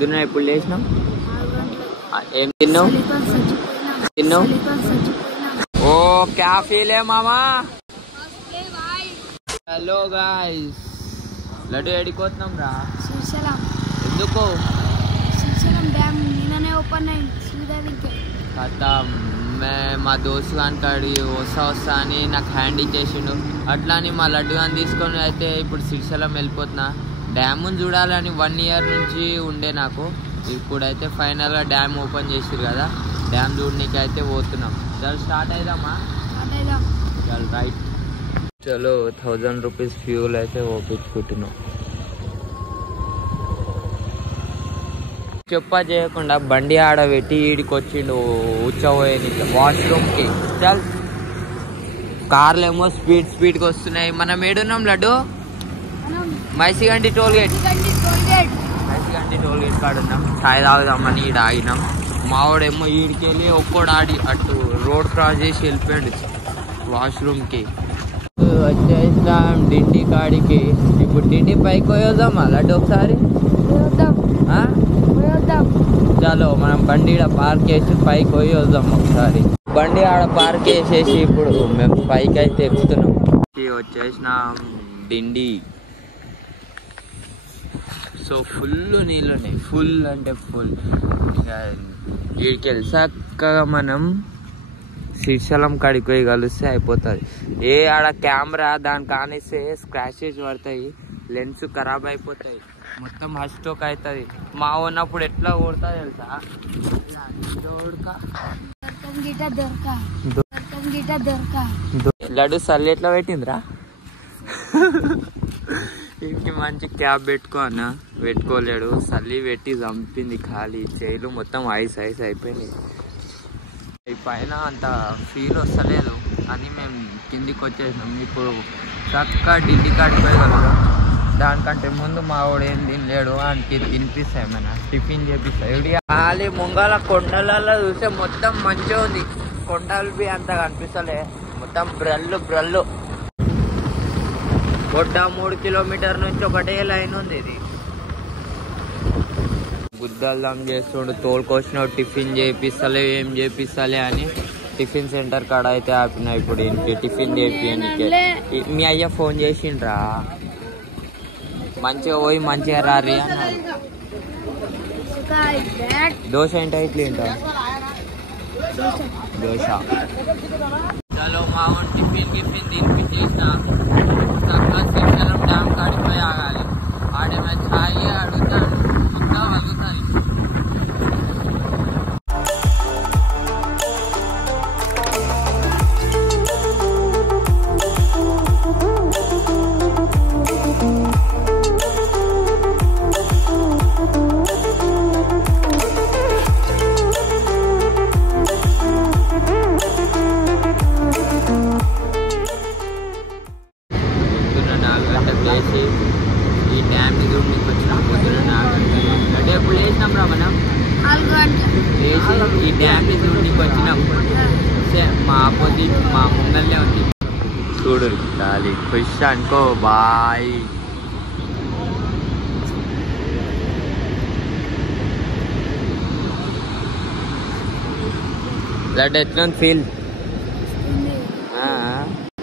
పొద్దున్న ఎప్పుడు లేచినాం? ఏం తిన్నావు? ఓ క్యా ఫీల్ హై మామా? హలో గాయ్స్, లడ్డు ఎడిపోతున్నాం రా. శ్రీశైలం. ఎందుకు? శ్రీశైలం డ్యామ్ నిన్ననే ఓపెన్ అయింది. శ్రీదేవికి కదా మా దోస్తు కాని వస్తా అని నాకు హ్యాండ్ ఇచ్చేసిండు. అట్లా అని మా లడ్డు కానీ తీసుకొని అయితే ఇప్పుడు శ్రీశైలం వెళ్ళిపోతున్నా. డ్యామ్ని చూడాలని 1 year నుంచి ఉండే నాకు. ఇప్పుడైతే ఫైనల్గా డ్యామ్ ఓపెన్ చేసిరు కదా, డ్యామ్ చూడడానికి అయితే పోతున్నాం. చల్ స్టార్ట్ అయిదామా? చల్ రైట్. చలో 1000 రూపీస్ ఫ్యూల్ అయితే ఓపించుకుంటున్నాం. చెప్ప చేయకుండా బండి ఆడ పెట్టి ఈడికి వచ్చిండు ఉచ్చబోయేనికి వాష్రూమ్కి. చల్ కార్లు ఏమో స్పీడ్గా వస్తున్నాయి. మనం ఏడున్నాం లడ్డు? మైసిగండి టోల్ గేట్ కాడ ఉన్నాం. చాయ్ తాగుదామని ఈడ ఆగినాం. మావాడేమో ఈడికి వెళ్ళి ఒక్కోడు ఆడి అటు రోడ్ క్రాస్ చేసి వెళ్ళిపోయాడు వాష్రూమ్కి. వచ్చేసినాం డిండి కాడికి. ఇప్పుడు డిండి పైకి పోయేద్దామా లడ్డు ఒకసారి? చలో మనం బండి ఆడ పార్క్ చేసి పైకి పోయి వద్దాం ఒకసారి. బండి ఆడ పార్క్ చేసేసి ఇప్పుడు మేము పైకి అయితే ఎక్కుతున్నాం. వచ్చేసినాం డిండి. సో ఫుల్ నీళ్ళు ఉన్నాయి, ఫుల్ అంటే ఫుల్. వీడికి వెళ్ళాక మనం శ్రీశైలం కాడికి పోయి కలిస్తే అయిపోతుంది. ఆడ కెమెరా దాని కానిస్తే స్క్రాచెస్ పడతాయి, లెన్స్ ఖరాబ్ అయిపోతాయి, మొత్తం హస్టోక్ అవుతుంది. మా ఉన్నప్పుడు ఎట్లా కొడతా తెలుసా? లడ్డు సల్లి ఎట్లా పెట్టిందిరా? ఇంటికి మంచి క్యాబ్ పెట్టుకోనా, పెట్టుకోలేడు. సల్లి పెట్టి చంపింది. ఖాళీ చేయిలు మొత్తం ఐస్ అయిపోయింది. పైన అంత ఫీల్ వస్తలేదు అని మేము కిందికి వచ్చేసినాం. ఇప్పుడు చక్కగా డిండి కాడిపోయగలరు. దానికంటే ముందు మా వాడు ఏం తినలేడు, ఆయనకి తినిపిస్తాయి, ఏమైనా టిఫిన్ చేపిస్తాయి. ఖాళీ ముంగాల కొండలలో చూస్తే మొత్తం మంచిగా ఉంది. కొండలు బి అంత కనిపిస్తలే, మొత్తం బ్రల్లు. కొట్ట 3 కిలోమీటర్ నుంచి ఒకటే లైన్ ఉంది. ఇది గుద్దల్దం చేస్తుండు. తోలుకొచ్చినాడు, టిఫిన్ చేపిస్తలే, ఏం చేపిస్తలే అని టిఫిన్ సెంటర్ కాడ అయితే ఆపిన. ఇప్పుడు ఇంటికి టిఫిన్ చేపియడానికి మీ అయ్య ఫోన్ చేసిండ్రా, మంచిగా పోయి మంచిగా రారి. దోశ ఏంటో ఇడ్లీ ఏంటో? దోశ. చలో మా టిఫిన్ తినిపించేసిన శ్రీశైలం డ్యామ్ కాడిపోయి ఆగాలి. ఆడేమైనా ఛాయ్ అడుగుతాడు, ఇంకా వదులుతుంది. లేచి ఈ డ్యామ్ దగ్గర మీకు వచ్చినాం. పొద్దున 4 గంటలు అంటే ఎప్పుడు లేచినాం రా మనం? 4 గంటలు లేచి ఈ డ్యామ్ దగ్గర నీకు వచ్చినాం. మా ఆపోజిట్ మా ముంగల్నే ఉంది చూడు. చాలి ఖుష్ అనుకో. బాయ్. లడ్డు ఎట్లా ఫీల్?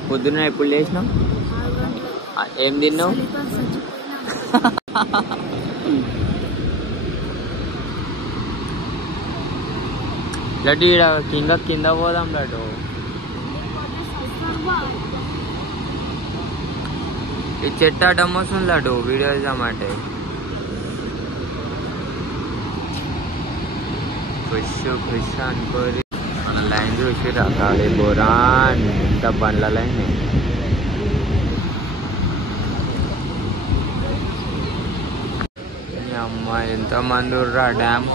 పొద్దున ఎప్పుడు లేచినాం? ఏం తిన్నావు? లడ్డు ఈడ కింద పోదాం లడ్డు. ఈ చెట్టు అడ్డం వస్తుంది లడ్డు, వీడియో ఇద్దామంటే. ఖుష్ అనుకోరి. మన లైన్ చూసి రకాలి బోరా ఎంత బండ్ల లైన్. అమ్మ ఎంత మంది ఉర్రా డ్యామ్.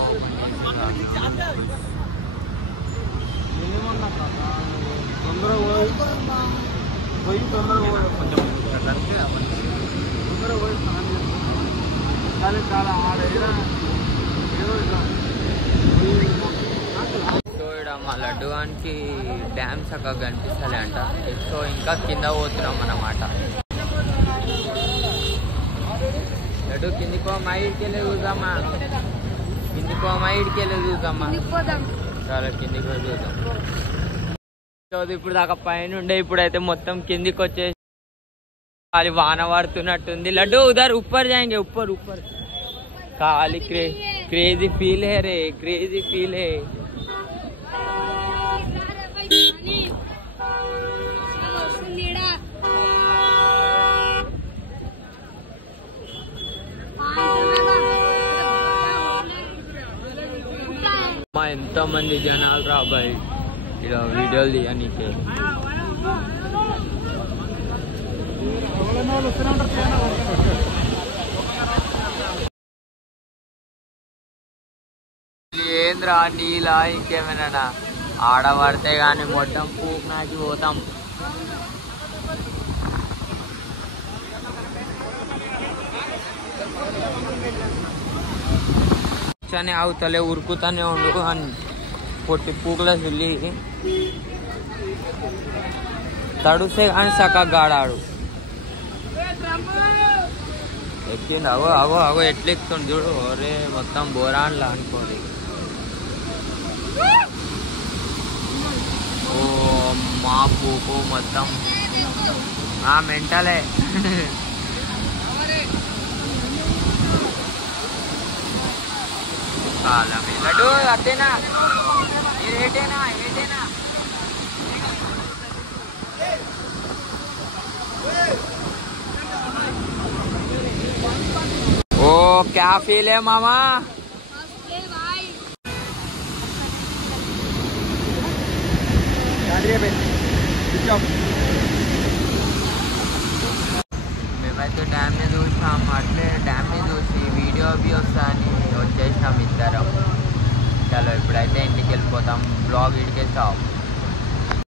మా లడ్డు గానికి డ్యామ్ చక్కగా కనిపిస్తలే అంట. సో ఇంకా కింద పోతున్నాం అన్నమాట. లడ్డు కిందికో మా ఇంటికి వెళ్ళి చూద్దామా? పోమా ఇడికెళ్ళి చూద్దామా పోదాం చాలా కిందికి పోయి చూద్దాం ఇప్పుడు దాకా పైన ఉండే ఇప్పుడైతే మొత్తం కిందికి వచ్చేసి అది వాన పడుతున్నట్టుంది లడ్డు ఉదర్ ऊपर जाएंगे ऊपर ऊपर खाली क्रेजी फील है रे क्रेजी फील है ఎంత మంది జనాలు రాబాయి ఇక్కడ వీడియోలు తీయనీకే ఏంద్రా నీలా ఇంకేమైనా ఆడబడితే గానీ మొత్తం పూకు నాకి పోతాం అని అవుతలే ఉరుకుతానే ఉండు అని పొట్టి పూకుల సుల్లి తడుస్తే కానీ చక్కగా గాడాడు ఎక్కింది అగో అగో అగో ఎట్లా ఎక్కుతుంది చూడు ఒరే మొత్తం బోరాన్లా అనుకోండి ఓ మా పూకు మొత్తం మెంటలే లడ్డు అట్టేనా ఏటేనా ఏటేనా ओ क्या फील है मामा మేమైతే డ్యామ్ని చూసాం అట్లే డ్యామ్ని చూసి వీడియో అవి వస్తాయని వచ్చేసినాం ఇద్దరం చలో ఇప్పుడైతే ఇంటికి వెళ్ళిపోతాం బ్లాగ్ ఇడికే స్టాప్